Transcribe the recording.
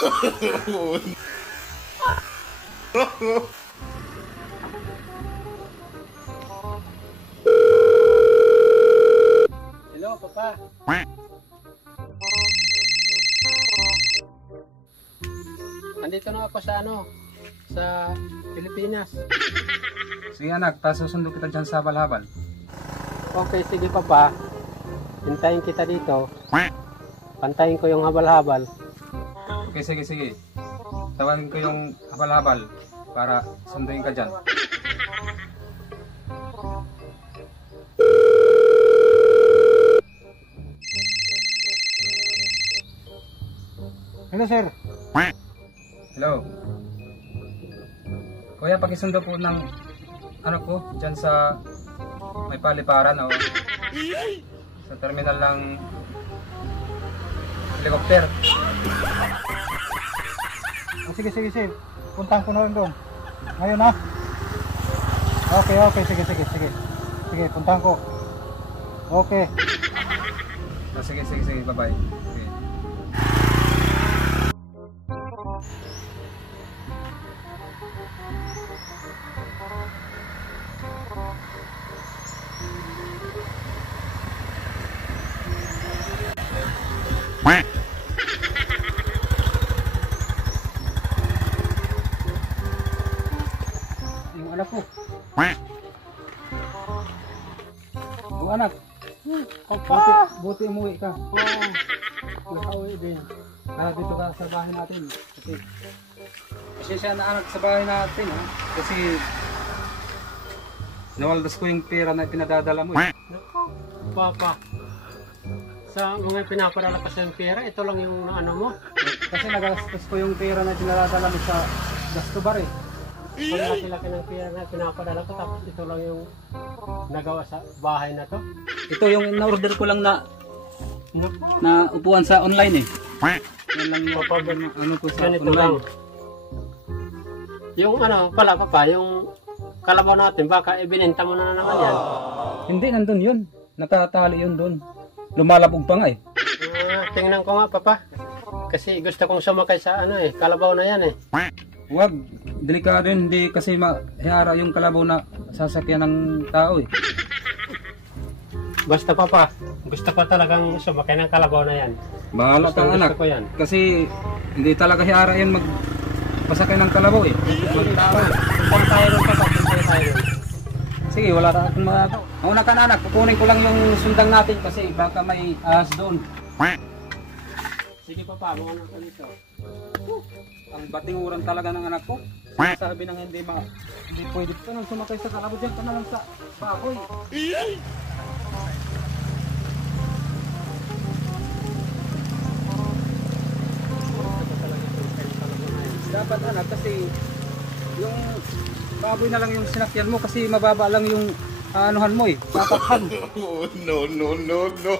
Hello, Papa. Andito na ako sa sa Pilipinas. Sige anak, susundo kita dyan sa habal-habal. Okay, sige Papa. Hintayin kita dito. Pantayin ko yung habal-habal. Okay, sige. Tawagin ko yung habal-habal para sunduin ka dyan. Hello, sir. Hello. Kuya, pakisundo po ng ko dyan sa may paliparan o sa terminal ng helicopter. Oh, sige. Puntahan ko na rin doon. Ngayon ha. Okay, sige. Sige, puntahan ko. Okay. Sige, bye-bye. Okay. Yung anak ko. Yung anak. Papa! Buti umuwi ka. Nakauwi din. Dito ka sa bahay natin. Kasi siya na anak sa bahay natin. Ha? Kasi nawaldas ko yung pera na pinadadala mo. Papa. Sa mga pinapadala kasi ng pera, ito lang yung mo. Kasi nagastos ko yung pera na pinadadala mo sa gasto bar eh. Kung laki-laki ng pera na pinapadala ko, tapos ito lang yung nagawa sa bahay na to. Ito yung na-order ko lang na upuan sa online eh. Yan lang yung ko sa Ganito online. lang. Yung pala Papa, yung kalabaw natin, baka ibinenta mo na naman yan. Hindi, nandun yun. Nakatali yun doon. Lumalabog pa nga eh. Tingnan ko nga Papa. Kasi gusto kong sumakay sa kalabaw na yan eh. Huwag, delikado yun. Hindi kasi mahihara yung kalabaw na sasakyan ng tao eh. Basta Papa, gusto ko talagang sumakay ng kalabaw na yan. Bahala kang anak. Gusto ko yan. Kasi hindi talaga hihara yun pasakay ng kalabaw eh. Punta tayo rin Papa, punta tayo rin. Sige, wala ka akong magagawa. Mauna ka na anak, kukunin ko lang yung sundang natin kasi baka may ahas doon. Sige Papa, mauna ka dito. Ang batinguran talaga ng anak ko. Sabi nang hindi pwede ka nang sumakay sa kalabaw dyan ka na lang sa baboy. Dapat anak kasi yung baboy na lang yung sinakyan mo kasi mababa lang yung anuhan mo eh, tatakhan. No.